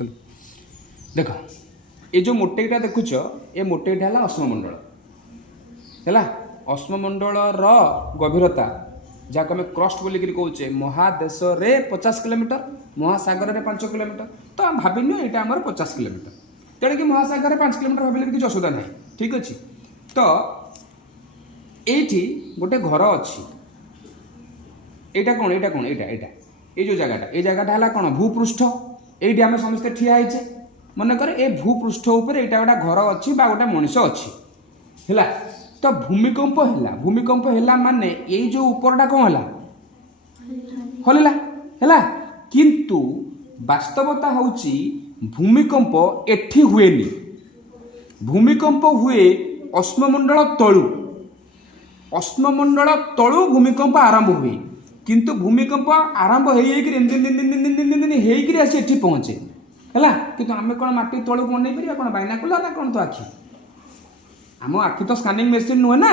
देख ये जो मोटेटा देखुच ये मोटेटा है अश्ममंडल है अश्ममंडल गभीरता जहाँ आम क्रस्ट बोलिक कौचे महादेश रे 50 किलोमीटर महासागर रे 5 किलोमीटर तो आम भाविनु यहाँ आम 50 किलोमीटर तेणुक महासागर रे 5 किलोमीटर भाविले भी किसी असुविधा ना ठीक अच्छे तो ये गोटे घर अच्छी यहाँ कौन यहाँ कौन यहाँ यहाँ ये जगटा है कौन भूपृष्ठ ये आम समस्ते ठिया होचे मनकर ए भूपृष्ठ उपर यहाँ गोटे घर अच्छी गोटे मनीष अच्छी है तो भूमिकंप है माने ये जो उपरटा कौन है हलिला है किंतु वास्तवता हूँ भूमिकंप एठी हुएनी भूमिकंप हुए अश्ममंडल तलु भूमिकंप आरंभ हुए किंतु भूमिकंप आरंभ होकर आसी एठी पहुँचे है कि आम कौन माटी तलू कौन नहीं पार कौन बाइनाकुलर ना कौन तो आखि आम आखि तो स्कानिंग मेसीन नुहे ना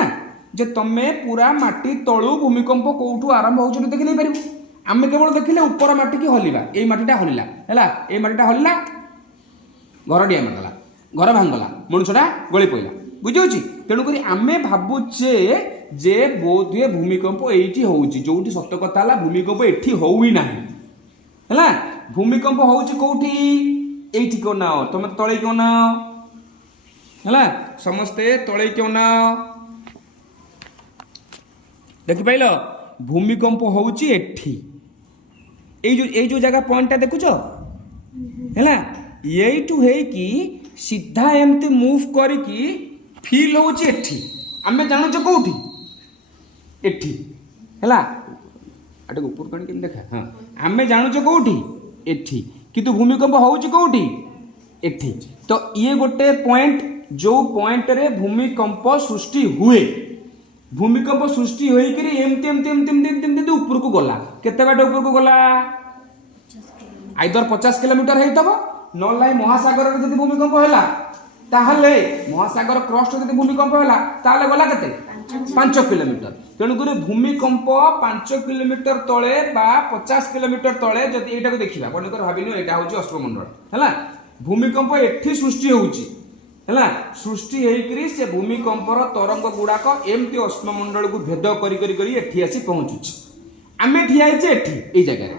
जे तुम्हें पूरा माटी तलू भूमिकंप कौटू आरंभ हो देख नहीं पार आम केवल देखिले ऊपर माटी की हल्ला ये माटीटा हल्ला है ये माटीटा हल्ला घर डिया मारगला घर भांगला मनुष्यटा गली पड़ा बुझे तेणुक आम भावुचे जे बोध हुए भूमिकंप ये हो सत कथा भूमिकंप एठी हो ही ना है भूमिकंप होउची एठी क्यों ना तुम तले क्यों ना है समस्ते तले क्यों ना देख पाइल भूमिकंप होउची एठी ये जो जगह पॉइंटा देखुच है यू है कि सीधा एमती मूव करिकी फील होउची एठी आमे जानुछ कोठी एठी है आटे ऊपर कण केम देखा हाँ आमे जानुछ कोठी एठी किंतु भूमिकंप होउची कोठी एठी तो ये गोटे पॉइंट जो पॉइंट रे भूमिकंप सृष्टि हुए भूमिकंप सृष्टि होइकरी एमती एमती एमती एमती एमती ऊपर को गला केते बाट ऊपर को गला आइदर 50 किलोमीटर हेतबो नलाई महासागर रे जदी भूमिकंप होला ताहले महासागर क्रस्ट जदी भूमिकंप होला ताहले गला केते 5 किलोमीटर तेणुक भूमिकंप 5 किलोमीटर तले बा 50 किलोमीटर तले जदि एटा को देखिबा बनकर भाबिनु एटा होची अश्ममंडल है भूमिकंप एठी सृष्टि होउची है सृष्टि होइकरी से भूमिकंपर तरंग गुड़ाक एमती अश्ममंडल को भेद करी करी करी एठी आसी पहुँचुची आमे ठिया होइचे एठी ए जगह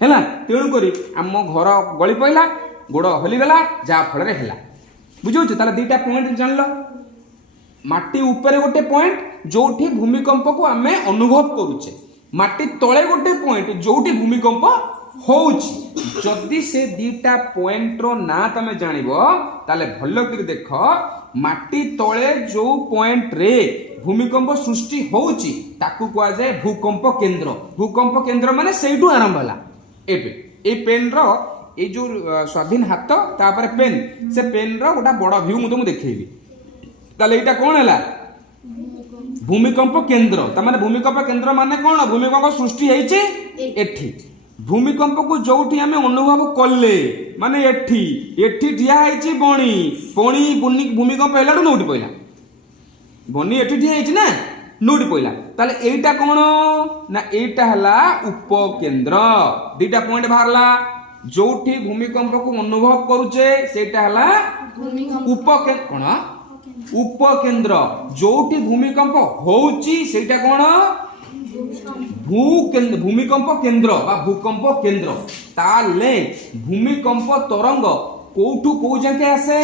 है तेणुक आम घर गली पड़ा गोड़ हलीगला जहाँ फल है बुझे ताला दुईटा पॉइंट जान माटी ऊपर गोटे पॉइंट जो भूमिकंप को आम अनुभव करुचे माटी तले गोटे पॉइंट जो भूमिकंप होउची जदि से दीटा पॉइंट रो ना तमे जानिबो ताले भलो कर देख माटी तले जो पॉइंट रे भूमिकंप सृष्टि होउची ताकू कुआ जाए भूकंप केंद्र माने सेइटू आरंभ होला एबे ए पेन रो ए जो स्वाधीन हाथ तापर पेन से पेन रो गोटा बड़ा व्यू मु तुमको देखैबी ताले एटा कोन हैला भूमिकंप केंद्र ता माने भूमिकंप केंद्र माने कोन भूमिकंप सृष्टि हेइचे एठी भूमिकंप को जोठी आमे अनुभव कले माने एठी एठी ठिया हेइची बणी बणी बुनी भूमिकंप हेलाडू नोटी पइला बणी एठी ठिया हेइची ना नोटी पइला ताले एटा कोन ना एटा हला उपकेंद्र दुईटा पॉइंट बाहरला जोठी भूमिकंप को अनुभव करूचे सेटा हला उपकेंद्र कोन उपकेंद्र जोठी भूमिकंप होउची सेटा कोन भूमिकंप केंद्र बा भूकंप केंद्र ताले भूमिकंप तरंग कोठू को जाके आसे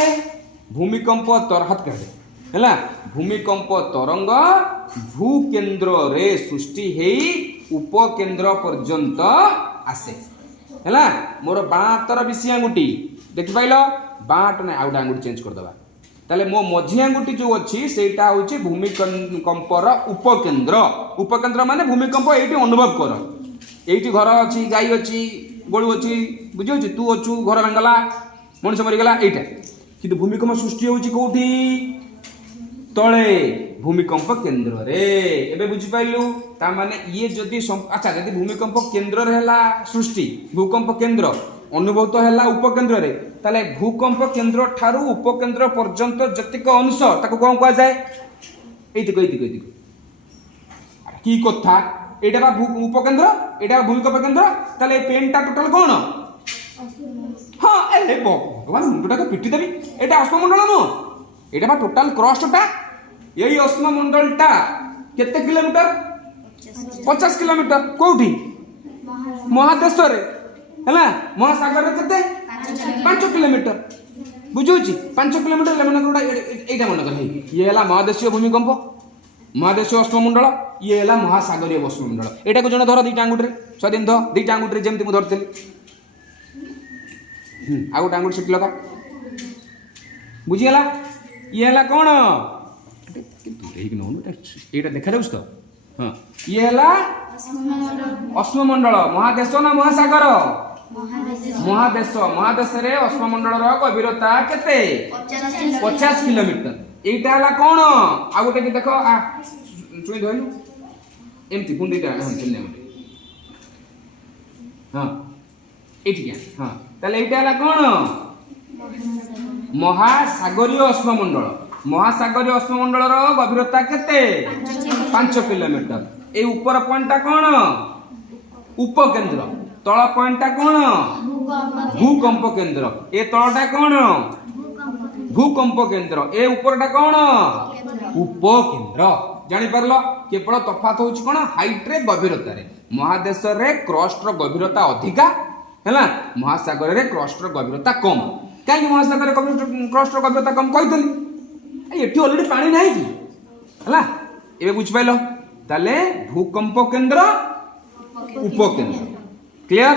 भूमिकंप हाथ कहे है भूमिकंप तरंग भूकेंद्र रे सृष्टि हेई उपकेंद्र पर्यंत आसे है मोर बातर बिसी आंगुठी देखि पाइल बाट ना आउटा आंगुठी चेंज कर दबा ताले मो मझी आंगुठी जो अच्छी सेटा होची भूमिकंपर उपकेंद्र माने भूमिकंप एठी अनुभव कर एठी घर अच्छी गाई अच्छी गोलू अच्छी बुझे तू अच्छु घर भांगला मनुष्य मरीगला एटा किंतु भूमिकंप सृष्टि होची कोठी तले भूमिकंप केंद्र रे एबे बुझी पाइलु ता माने ये जदी अच्छा जदी भूमिकंप केंद्र रे हला सृष्टि भूकंप केंद्र अनुभव तो है उपकेंद्र रे ताले भूकंप केंद्र ठारू उपकेंद्र पर्यंत जतिक अंश ताको कोन कह जाए एतिको की कथा एटा बा उपकेंद्र एटा भूमिकंप केंद्र ताले पेनटा टोटल कोन हे भगवान मुंडटा को पिटी देबी एटा अश्ममंडल नु एटा बा टोटल क्रस्टटा यही अश्ममंडलटा केते किलोमीटर 50 किलोमीटर कोठी महादेश रे हैला महासागर रे केते 5 किलोमीटर बुझुची 5 किलोमीटर ले मन एटा मन कर ये हला महादेशीय भूमिकंप महादेशीय अश्ममंडल ये हला महासागरीय अश्ममंडल एटा को जने धर दीटा अंगुठरे स्वाधीन ध दीटा अंगुठरे जेमति मु धरतली आ गोटे अंगुठी सेठी लगा बुझीगला ये हला कोन एटा देखा जाउछ तो हाँ ये हला अश्ममंडल महादेश ना महासागर महादेश महादेश रे अश्ममंडल रो गभीरता केते 50 किलोमीटर एटा हला कोन आ गोटे कि देखो आ चुई धइलु एमती पुंडीटा हम चलने हां एठी हां ताले एटा हला कोन महासागरीय अश्ममंडल महासागरीय अश्ममंडल रो गभीरता केते 5 किलोमीटर ए ऊपर पॉइंटटा कोन उपकेंद्र तळ पॉइंटटा कोन भूकंप केंद्र ए तळटा कोन भूकंप केंद्र ए ऊपरटा कोन उपकेंद्र जानि परलो केवल तफात होछ कोन हाइट रे गभीरता रे महादेश रे क्रस्ट रो गभीरता अधिका हैला महासागर रे क्रस्ट रो गभीरता कम काहे महासागर रे क्रस्ट रो गभीरता कम कहितली एठी ऑलरेडी पानी नाही की हैला एबे बुझ पाइलो ताले भूकंप केंद्र उपकेंद्र क्लियर